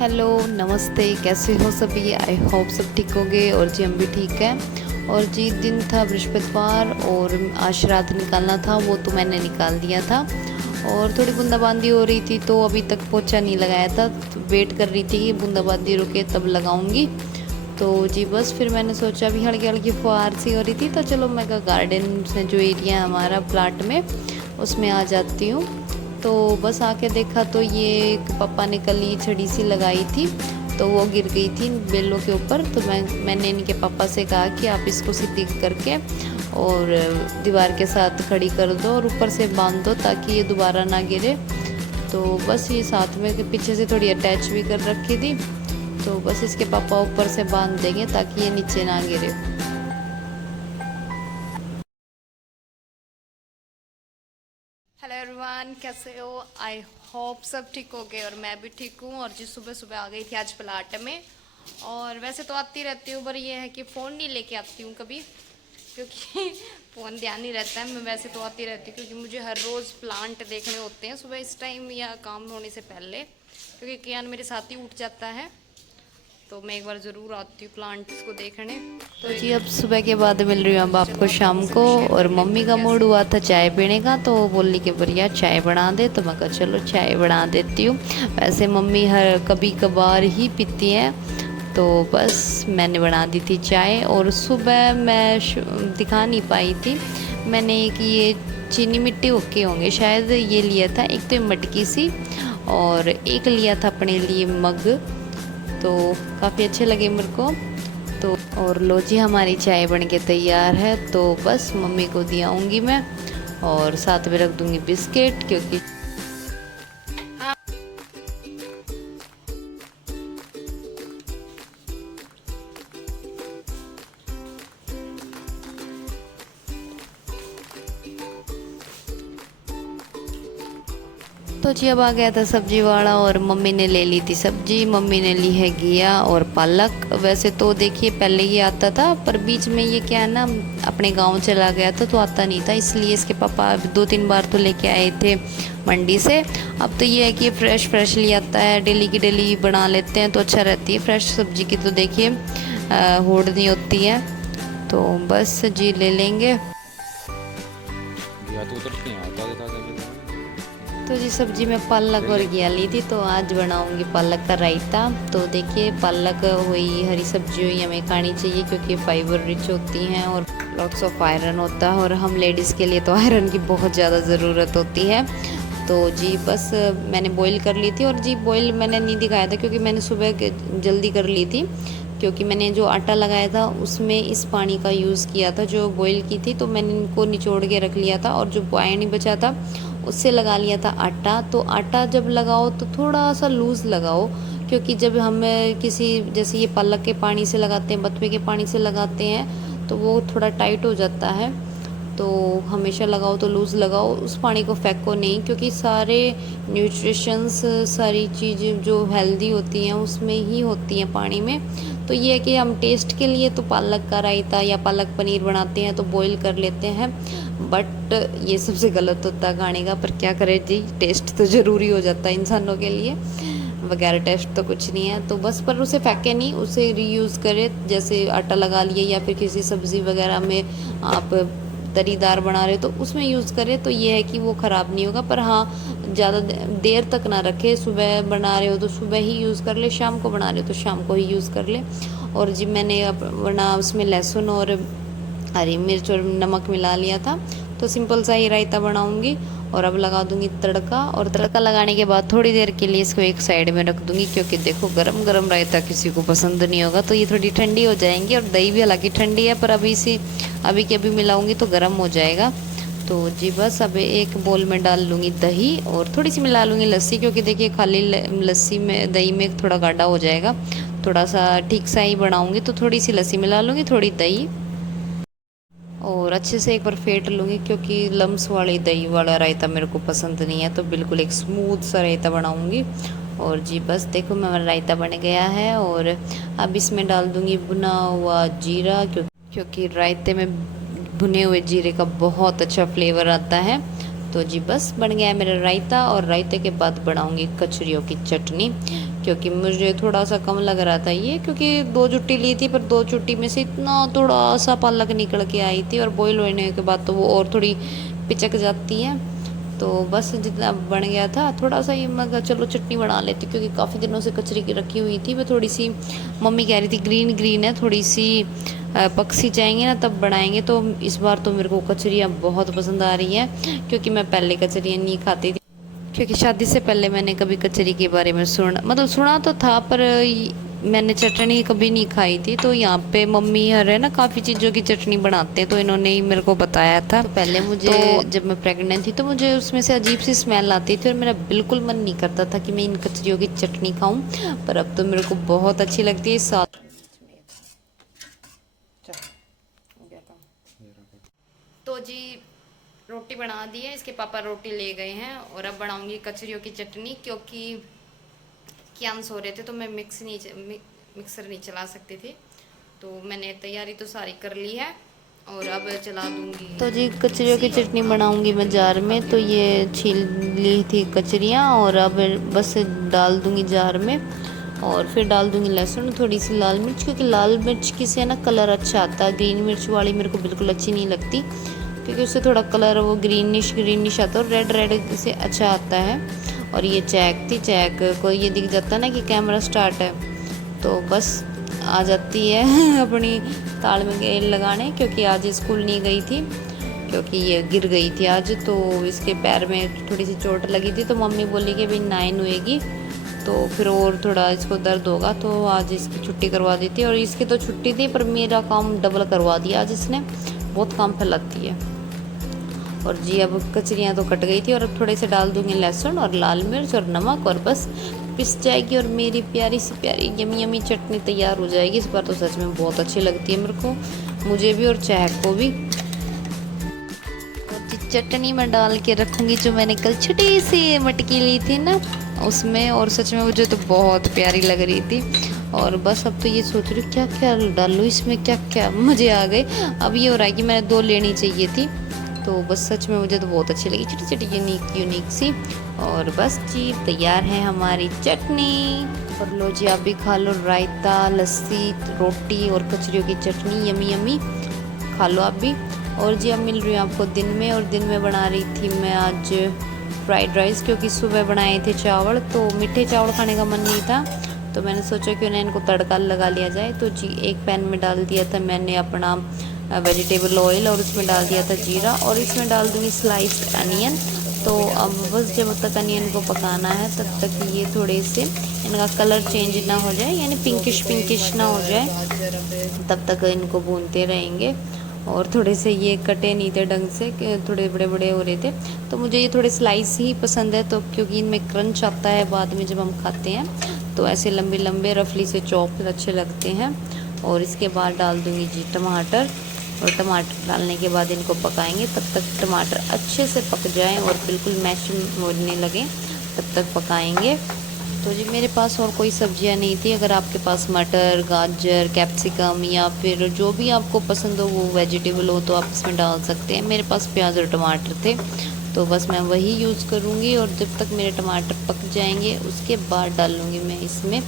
Hello, नमस्ते। कैसे हो सभी? आई होप सब ठीक होंगे। और जी हम भी ठीक हैं। और जी दिन था बृहस्पतिवार और आज श्राद्ध निकालना था, वो तो मैंने निकाल दिया था। और थोड़ी बूंदाबांदी हो रही थी तो अभी तक पोछा नहीं लगाया था, तो वेट कर रही थी कि बूंदाबांदी रुके तब लगाऊंगी। तो जी बस फिर मैंने सोचा अभी हल्की हल्की फुहार सी हो रही थी तो चलो मैं गार्डन से जो एरिया है हमारा प्लाट में उसमें आ जाती हूँ। तो बस आके देखा तो ये पापा ने कली छड़ी सी लगाई थी तो वो गिर गई थी बेलों के ऊपर। तो मैंने इनके पापा से कहा कि आप इसको सीधी करके और दीवार के साथ खड़ी कर दो और ऊपर से बांध दो ताकि ये दोबारा ना गिरे। तो बस ये साथ में पीछे से थोड़ी अटैच भी कर रखी थी, तो बस इसके पापा ऊपर से बांध देंगे ताकि ये नीचे ना गिरे। हेलो एवरीवन, कैसे हो? आई होप सब ठीक हो गए और मैं भी ठीक हूँ। और जी सुबह सुबह आ गई थी आज प्लाट में। और वैसे तो आती रहती हूँ पर ये है कि फ़ोन नहीं लेके आती हूँ कभी, क्योंकि फ़ोन ध्यान नहीं रहता है। मैं वैसे तो आती रहती हूँ क्योंकि मुझे हर रोज़ प्लांट देखने होते हैं सुबह इस टाइम या काम होने से पहले, क्योंकि कियान मेरे साथ ही उठ जाता है। तो मैं एक बार ज़रूर आती हूँ प्लांट्स को देखने। तो जी अब सुबह के बाद मिल रही हूँ अब आपको शाम को। और मम्मी का मूड हुआ था चाय पीने का, तो वो बोली कि बढ़िया चाय बना दे, तो मैं कहा चलो चाय बना देती हूँ। वैसे मम्मी हर कभी कभार ही पीती हैं, तो बस मैंने बना दी थी चाय। और सुबह मैं दिखा नहीं पाई थी, मैंने एक ये चीनी मिट्टी ओके होंगे शायद ये लिया था, एक तो मटकी सी और एक लिया था अपने लिए मग, तो काफ़ी अच्छे लगे मेरे को। तो और लो जी हमारी चाय बन के तैयार है, तो बस मम्मी को दियाऊँगी मैं और साथ में रख दूँगी बिस्किट, क्योंकि तो जी अब आ गया था सब्जी वाला और मम्मी ने ले ली थी सब्जी। मम्मी ने ली है घिया और पालक। वैसे तो देखिए पहले ये आता था पर बीच में ये क्या है ना अपने गांव चला गया था तो आता नहीं था, इसलिए इसके पापा 2-3 बार तो लेके आए थे मंडी से। अब तो ये है कि फ्रेश फ्रेश ले आता है, डेली की डेली बना लेते हैं तो अच्छा रहती है फ्रेश सब्जी की। तो देखिए होड़ नहीं होती है, तो बस जी ले लेंगे। या तो उधर से आता था तो जी सब्जी में पालक और घिया ली थी, तो आज बनाऊंगी पालक का रायता। तो देखिए पालक हुई, हरी सब्जी हुई, हमें खानी चाहिए क्योंकि फाइबर रिच होती हैं और लॉट्स ऑफ आयरन होता है, और हम लेडीज़ के लिए तो आयरन की बहुत ज़्यादा ज़रूरत होती है। तो जी बस मैंने बॉईल कर ली थी। और जी बॉईल मैंने नहीं दिखाया था क्योंकि मैंने सुबह जल्दी कर ली थी, क्योंकि मैंने जो आटा लगाया था उसमें इस पानी का यूज़ किया था जो बॉईल की थी, तो मैंने इनको निचोड़ के रख लिया था और जो पानी बचा था उससे लगा लिया था आटा। तो आटा जब लगाओ तो थोड़ा सा लूज़ लगाओ, क्योंकि जब हम किसी जैसे ये पालक के पानी से लगाते हैं, बथुए के पानी से लगाते हैं तो वो थोड़ा टाइट हो जाता है। तो हमेशा लगाओ तो लूज़ लगाओ, उस पानी को फेंको नहीं, क्योंकि सारे न्यूट्रिशंस सारी चीज़ें जो हेल्दी होती हैं उसमें ही होती हैं पानी में। तो ये है कि हम टेस्ट के लिए तो पालक का रायता या पालक पनीर बनाते हैं तो बॉईल कर लेते हैं, बट ये सबसे गलत होता है खाने का। पर क्या करें जी, टेस्ट तो ज़रूरी हो जाता है इंसानों के लिए, वगैरह टेस्ट तो कुछ नहीं है। तो बस पर उसे फेंके नहीं, उसे रीयूज़ करें, जैसे आटा लगा लिए या फिर किसी सब्ज़ी वगैरह में आप तरीदार बना रहे हो तो उसमें यूज़ करें, तो ये है कि वो ख़राब नहीं होगा। पर हाँ ज़्यादा देर तक ना रखें, सुबह बना रहे हो तो सुबह ही यूज़ कर ले, शाम को बना रहे हो तो शाम को ही यूज़ कर ले। और जी मैंने बना उसमें लहसुन और हरी मिर्च और नमक मिला लिया था, तो सिंपल सा ही रायता बनाऊंगी। और अब लगा दूंगी तड़का, और तड़का लगाने के बाद थोड़ी देर के लिए इसको एक साइड में रख दूंगी, क्योंकि देखो गरम गरम रायता किसी को पसंद नहीं होगा, तो ये थोड़ी ठंडी हो जाएंगी। और दही भी हालांकि ठंडी है पर अभी के अभी मिलाऊंगी तो गर्म हो जाएगा। तो जी बस अब एक बोल में डाल लूँगी दही और थोड़ी सी मिला लूँगी लस्सी, क्योंकि देखिए खाली लस्सी में दही में थोड़ा गाढ़ा हो जाएगा, थोड़ा सा ठीक सा ही बनाऊँगी तो थोड़ी सी लस्सी मिला लूँगी, थोड़ी दही, और अच्छे से एक बार फेंट लूँगी, क्योंकि लम्स वाली दही वाला रायता मेरे को पसंद नहीं है। तो बिल्कुल एक स्मूथ सा रायता बनाऊँगी। और जी बस देखो मेरा रायता बन गया है, और अब इसमें डाल दूँगी भुना हुआ जीरा, क्योंकि रायते में भुने हुए जीरे का बहुत अच्छा फ्लेवर आता है। तो जी बस बन गया है मेरा रायता, और रायते के बाद बनाऊंगी कचरियों की चटनी, क्योंकि मुझे थोड़ा सा कम लग रहा था ये, क्योंकि 2 चुट्टी ली थी, पर 2 चुट्टी में से इतना थोड़ा सा पालक निकल के आई थी, और बॉईल होने के बाद तो वो और थोड़ी पिचक जाती है। तो बस जितना बन गया था थोड़ा सा, ये मैं कहा चलो चटनी बना लेती, क्योंकि काफ़ी दिनों से कचरी की रखी हुई थी। वो थोड़ी सी मम्मी कह रही थी ग्रीन ग्रीन है, थोड़ी सी पक सी जाएंगे ना तब बनाएंगे। तो इस बार तो मेरे को कचरियाँ बहुत पसंद आ रही हैं, क्योंकि मैं पहले कचरियाँ नहीं खाती थी, क्योंकि शादी से पहले मैंने कभी कचरी के बारे में सुना तो था, पर मैंने चटनी कभी नहीं खाई थी। तो यहाँ पे मम्मी हर है ना काफ़ी चीज़ों की चटनी बनाते हैं, तो इन्होंने ही मेरे को बताया था। तो पहले मुझे जब मैं प्रेग्नेंट थी तो मुझे उसमें से अजीब सी स्मेल आती थी, और मेरा बिल्कुल मन नहीं करता था कि मैं इन कचरियों की चटनी खाऊं, पर अब तो मेरे को बहुत अच्छी लगती है। साथ तो जी रोटी बना दी है, इसके पापा रोटी ले गए हैं, और अब बनाऊंगी कचरियों की चटनी, क्योंकि क्यांस हो रहे थे तो मैं मिक्सर नहीं चला सकती थी। तो मैंने तैयारी तो सारी कर ली है, और अब चला दूंगी। तो जी कचरियों की चटनी बनाऊंगी मैं जार में। तो ये छील ली थी कचरियाँ, और अब बस डाल दूंगी जार में, और फिर डाल दूंगी लहसुन, थोड़ी सी लाल मिर्च, क्योंकि लाल मिर्च की से ना कलर अच्छा आता है। ग्रीन मिर्च वाली मेरे को बिल्कुल अच्छी नहीं लगती, क्योंकि उससे थोड़ा कलर वो ग्रीनिश आता है, और रेड से अच्छा आता है। और ये चैक को ये दिख जाता है ना कि कैमरा स्टार्ट है, तो बस आ जाती है अपनी ताल में गेल लगाने, क्योंकि आज स्कूल नहीं गई थी, क्योंकि ये गिर गई थी आज, तो इसके पैर में थोड़ी सी चोट लगी थी। तो मम्मी बोली कि भाई 9 हुएगी तो फिर और थोड़ा इसको दर्द होगा, तो आज इसकी छुट्टी करवा दी थी। और इसकी तो छुट्टी थी, पर मेरा काम डबल करवा दिया आज इसने, बहुत काम फैलाती है। और जी अब कचरियाँ तो कट गई थी, और अब थोड़े से डाल दूंगी लहसुन और लाल मिर्च और नमक, और बस पिस जाएगी, और मेरी प्यारी सी प्यारी यमी यमी चटनी तैयार हो जाएगी। इस बार तो सच में बहुत अच्छी लगती है मेरे को, मुझे भी और चहक को भी। और जी चटनी में डाल के रखूँगी जो मैंने कल छोटी सी मटकी ली थी ना उसमें, और सच में मुझे तो बहुत प्यारी लग रही थी। और बस अब तो ये सोच रही हूँ क्या क्या डालूँ इसमें, क्या क्या मज़े आ गए। अब ये हो रहा है कि मैंने 2 लेनी चाहिए थी, तो बस सच में मुझे तो बहुत अच्छी लगी, छोटी छोटी यूनिक सी। और बस जी तैयार है हमारी चटनी। और लो जी आप भी खा लो, रायता, लस्सी, रोटी और कचरियों की चटनी यमी यमी, खा लो आप भी। और जी अब मिल रही हूँ आपको दिन में, और दिन में बना रही थी मैं आज फ्राइड राइस, क्योंकि सुबह बनाए थे चावल, तो मीठे चावल खाने का मन नहीं था, तो मैंने सोचा क्यों ना इनको तड़का लगा लिया जाए। तो जी एक पैन में डाल दिया था मैंने अपना वेजिटेबल ऑयल, और उसमें डाल दिया था जीरा, और इसमें डाल दूँगी स्लाइस्ड अनियन। तो अब बस जब तक अनियन को पकाना है तब तक ये थोड़े से इनका कलर चेंज ना हो जाए, यानी पिंकिश ना हो जाए, तब तक इनको भूनते रहेंगे। और थोड़े से ये कटे नहीं थे ढंग से, थोड़े बड़े बड़े हो रहे थे, तो मुझे ये थोड़े स्लाइस ही पसंद है, तो क्योंकि इनमें क्रंच आता है बाद में जब हम खाते हैं, तो ऐसे लंबे लंबे रफली से चॉप अच्छे लगते हैं। और इसके बाद डाल दूँगी जी टमाटर, और टमाटर डालने के बाद इनको पकाएंगे, तब तक टमाटर अच्छे से पक जाएं और बिल्कुल मैश होने लगे, तब तक पकाएंगे। तो जी मेरे पास और कोई सब्जियां नहीं थी, अगर आपके पास मटर, गाजर, कैप्सिकम या फिर जो भी आपको पसंद हो वो वेजिटेबल हो तो आप इसमें डाल सकते हैं। मेरे पास प्याज और टमाटर थे, तो बस मैं वही यूज़ करूँगी। और जब तक मेरे टमाटर पक जाएंगे उसके बाद डालूँगी मैं इसमें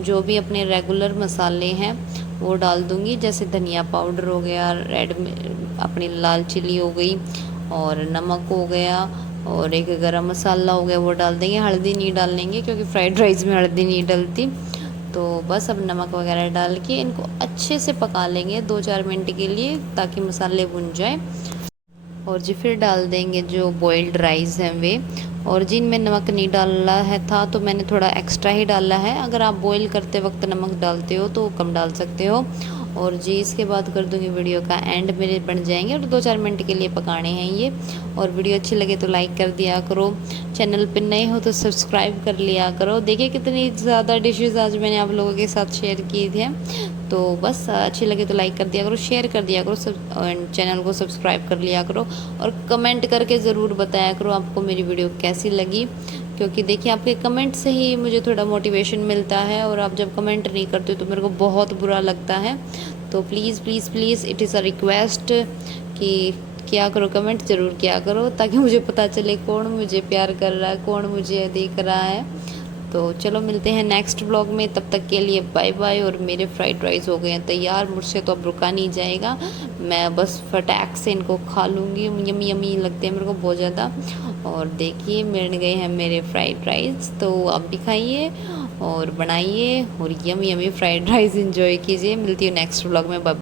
जो भी अपने रेगुलर मसाले हैं वो डाल दूँगी, जैसे धनिया पाउडर हो गया, अपनी लाल चिली हो गई, और नमक हो गया, और एक गरम मसाला हो गया वो डाल देंगे। हल्दी नहीं डालेंगे क्योंकि फ्राइड राइस में हल्दी नहीं डलती। तो बस अब नमक वगैरह डाल के इनको अच्छे से पका लेंगे 2-4 मिनट के लिए, ताकि मसाले भुन जाए। और जी फिर डाल देंगे जो बॉइल्ड राइस हैं वे, और जिनमें नमक नहीं डाला है था तो मैंने थोड़ा एक्स्ट्रा ही डाला है। अगर आप बॉईल करते वक्त नमक डालते हो तो कम डाल सकते हो। और जी इसके बाद कर दूँगी वीडियो का एंड, मेरे बन जाएंगे और 2-4 मिनट के लिए पकाने हैं ये। और वीडियो अच्छी लगे तो लाइक कर दिया करो, चैनल पर नए हो तो सब्सक्राइब कर लिया करो। देखिए कितनी ज़्यादा डिशेज़ आज मैंने आप लोगों के साथ शेयर की थी, तो बस अच्छी लगे तो लाइक कर दिया करो, शेयर कर दिया करो, चैनल को सब्सक्राइब कर लिया करो, और कमेंट करके ज़रूर बताया करो आपको मेरी वीडियो कैसी लगी, क्योंकि देखिए आपके कमेंट से ही मुझे थोड़ा मोटिवेशन मिलता है, और आप जब कमेंट नहीं करते तो मेरे को बहुत बुरा लगता है। तो please please please it is a request कि किया करो, कमेंट ज़रूर किया करो ताकि मुझे पता चले कौन मुझे प्यार कर रहा है, कौन मुझे देख रहा है। तो चलो मिलते हैं नेक्स्ट व्लॉग में, तब तक के लिए बाय बाय। और मेरे फ्राइड राइस हो गए हैं तैयार, मुझसे तो अब रुका नहीं जाएगा, मैं बस फटाक से इनको खा लूँगी। यमी यमी लगते हैं मेरे को बहुत ज़्यादा। और देखिए मिल गए हैं मेरे फ्राइड राइस, तो आप भी खाइए और बनाइए और yummy yummy fried rice enjoy कीजिए। मिलती हूँ नेक्स्ट व्लॉग में, बाय।